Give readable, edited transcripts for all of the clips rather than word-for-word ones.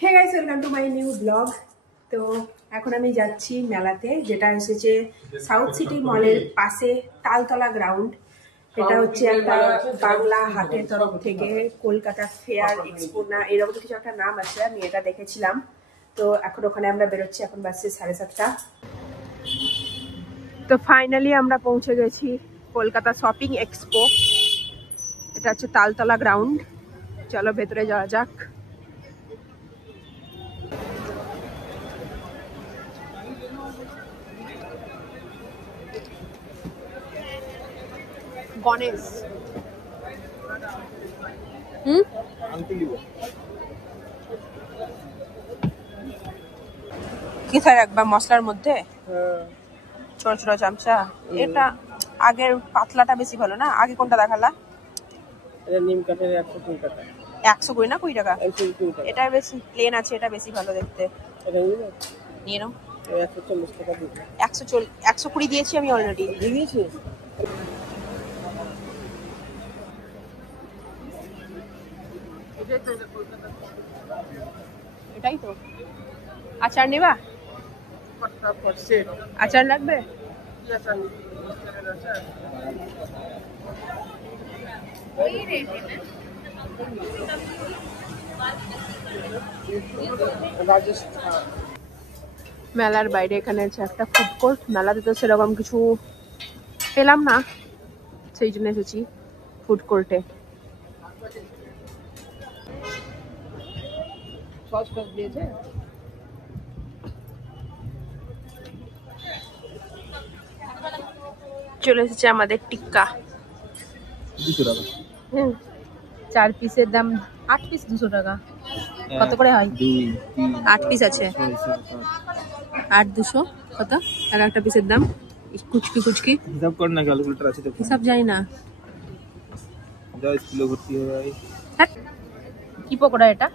Hey guys, welcome to my new blog. তো এখন আমি যাচ্ছি মেলাতে, যেটা এসেছে সাউথ সিটি মলের পাশে তালতলা গ্রাউন্ড। এটা হচ্ছে একটা বাংলা হাটের তরফ থেকে কলকাতা ফেয়ার এক্সপো না এরকম কিছু একটা নাম আছে, আমি এটা দেখেছিলাম। তো এখন ওখানে আমরা বেরোচ্ছি, এখন বাজছে 7:30। তো ফাইনালি আমরা পৌঁছে গেছি কলকাতা শপিং এক্সপো। এটা হচ্ছে তালতলা গ্রাউন্ড। চলো ভেতরে যাওয়া যাক। গণেশ কোথায় রাখবা? মশলার মধ্যে ছোট ছোট চামচা। এটা আগের পাতলাটা বেশি ভালো না? আগে কোনটা দেখালা? নিম কাঠের 120 টাকা। 120 না 20 টাকা? এটা বেশি প্লেন আছে, এটা বেশি ভালো দেখতে। নিয়ে নাও। 140 টাকা দিই। 120 দিয়েছি আমি অলরেডি। দিয়েছি। এটাই তো। আচার নেবা? আচার লাগবে? মেলার বাইরে এখানে আছে একটা ফুড কোর্ট। মেলাতে তো সেরকম কিছু পেলাম না, সেই জন্য এসেছি ফুড কোর্টে। চলে এসেছে আমাদের টিক্কা। 200 টাকা। 4 পিসের দাম 8 পিস 200 টাকা। কত করে হয়? 8 পিস আছে, 8 200 কত? আর একটা পিসের দাম কুচকি কুচকি হিসাব কর না, ক্যালকুলেটর আছে তো। হিসাব জানি না। যাও কিলো ভর্তি হবে ভাই। কি পকোড়া এটা?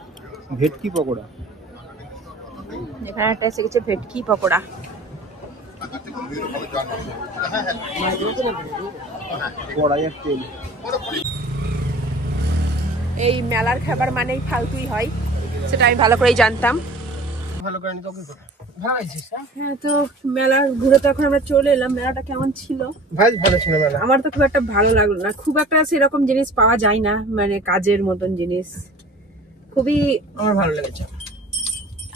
ভেটকি পকোড়া। এখানে একটা এসে গেছে ভেটকি পকোড়া। এই মেলার খাবার মানেই ফালতুই হয়, সেটা আমি ভালো করেই জানতাম। হ্যাঁ, তো মেলা ঘুরে তো এখন আমরা চলে এলাম। মেলাটা কেমন ছিল? ভালো ছিল মেলা। আমার তো খুব একটা ভালো লাগলো না, খুব একটা সেরকম জিনিস পাওয়া যায় না, মানে কাজের মতন জিনিস। খুবই আমার ভালো লেগেছে।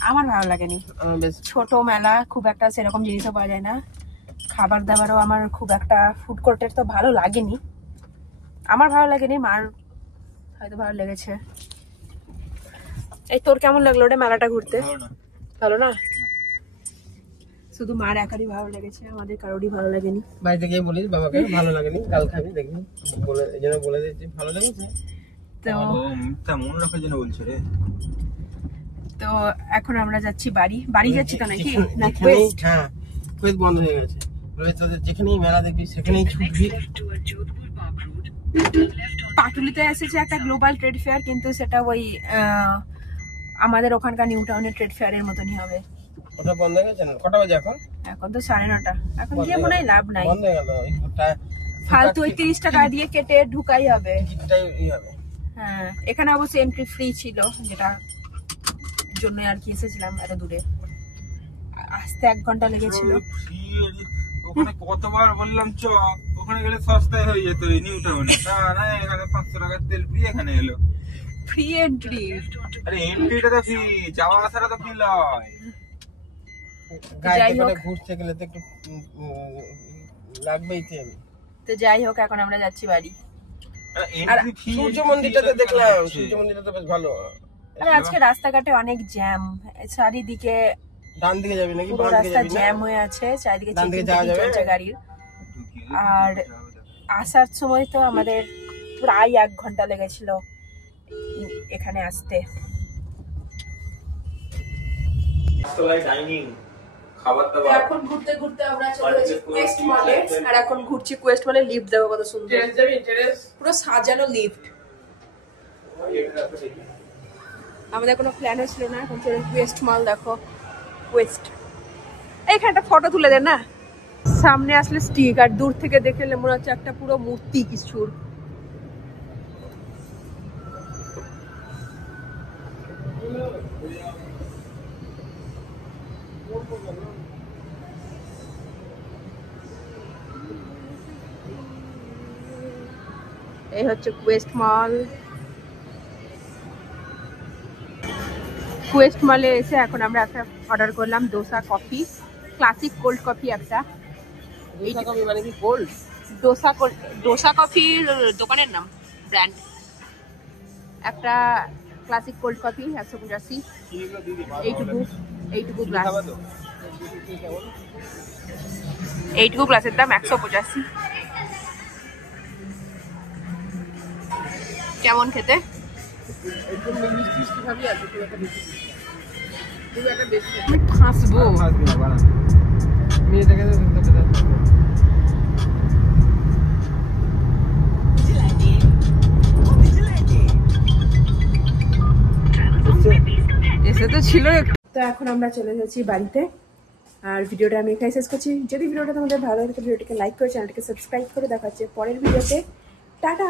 আমার ভালো লাগেনি। ছোট মেলা, খুব একটা সেরকম জিনিসও পাওয়া যায় না। খাবার দাবারও আমার খুব একটা ফুড কোর্টের তো ভালো লাগেনি। আমার ভালো লাগেনি, মার হয়তো ভালো লেগেছে। এই তোর কেমন লাগলো রে মেলাটা ঘুরতে? ভালো না? শুধু মার একারই ভালো লেগেছে, আমাদের কারোরই ভালো লাগেনি। বাড়িতে গিয়ে বলিস বাবাকে ভালো লাগেনি, কাল খাবি দেখবি বলে, এজন্য বলে দিয়েছি ভালো লেগেছে। তো মন রাখার জন্য বলছে রে। তো এখন আমরা যাচ্ছি বাড়ি যাচ্ছি তো নাকি? না হ্যাঁ, কুয়েত বন্ধ হয়ে গেছে। তোদের যেখানেই মেলা দেখবি সেখানেই ছুটবি। পাটুলিতে এসেছে একটা গ্লোবাল ট্রেড ফেয়ার, কিন্তু সেটা ওই আমাদের ওখানকার নিউ টাউনের ট্রেড ফেয়ারের মতনই হবে। ওটা বন্ধ হয়ে গেছে না? কটা বাজে এখন? এখন তো 9:30। এখন গিয়ে মনে হয় লাভ নাই, বন্ধ হয়ে গেল। ফালতু 30 টাকা দিয়ে কেটে ঢুকাই হবে। হ্যাঁ, এখানে অবশ্য এন্ট্রি ফ্রি ছিল, যেটা জন্য আর কি এসেছিলাম এত দূরে। আসতে 1 ঘন্টা লেগেছিল। ওখানে কতবার বললাম চ, ওখানে গেলে সস্তায় হয়ে যেত নিউ টাউনে। না, এখানে 500 টাকার তেল ফ্রি, এখানে এলো ফ্রি এন্ট্রি। আরে এন্ট্রিটা তো ফ্রি, যাওয়া আসাটা তো ফ্রি লয়। গাড়িতে করে ঘুরতে গেলে তো একটু লাগবেই তেল। তো যাই হোক, এখন আমরা যাচ্ছি বাড়ি। আর সূর্য মন্দিরটাতে দেখলাম, সূর্য মন্দিরটা তো বেশ ভালো। আরে আজকে রাস্তাঘাটে অনেক জ্যাম, চারিদিকে। ডান দিকে যাবি নাকি পুরো রাস্তা জ্যাম হয়ে আছে, চারিদিকে চলছে গাড়ির। আর আসার সময় তো আমাদের প্রায় 1 ঘন্টা লেগেছিল এখানে আসতে। এখন ঘুরতে ঘুরতে আমরা চলে এসেছি কোয়েস্ট মলে। আর এখন ঘুরছি কোয়েস্ট মলে। লিফট দেখো কত সুন্দর, পুরো সাজানো লিফট। আমাদের কোনো প্ল্যান ছিল না, এখন চলে কোয়েস্ট মল। দেখো কোয়েস্ট, এইখানে একটা ফটো তুলে দেন না। সামনে আসলে স্টিক, আর দূর থেকে দেখলে মনে হচ্ছে একটা পুরো মূর্তি কিছুর। এই হচ্ছে কুয়েস্ট মল। কুয়েস্ট মলে এসে এখন আমরা একটা অর্ডার করলাম dosa coffee, classic cold coffee একটা। মানে কি কোল্ড? ডোসা কফির দোকানের নাম, ব্র্যান্ড। একটা ক্লাসিক কোল্ড কফি 185, এইটুকু গ্লাস, এইটুকু গ্লাসের দাম 185। কেমন খেতে? একদম মিষ্টি মিষ্টি ভাবই আছে, খুব একটা বেশি খুব একটা বেশি আমি ফাঁসবো। মেয়েটাকে তো দেখতে পেতাম। এসে তো ছিল। তো এখন আমরা চলে যাচ্ছি বাড়িতে, আর ভিডিওটা আমি এখানে শেষ করছি। যদি ভিডিওটা তোমাদের ভালো লাগে ভিডিওটিকে লাইক করে চ্যানেলটিকে সাবস্ক্রাইব করে দেখা হচ্ছে পরের ভিডিওতে। টাটা।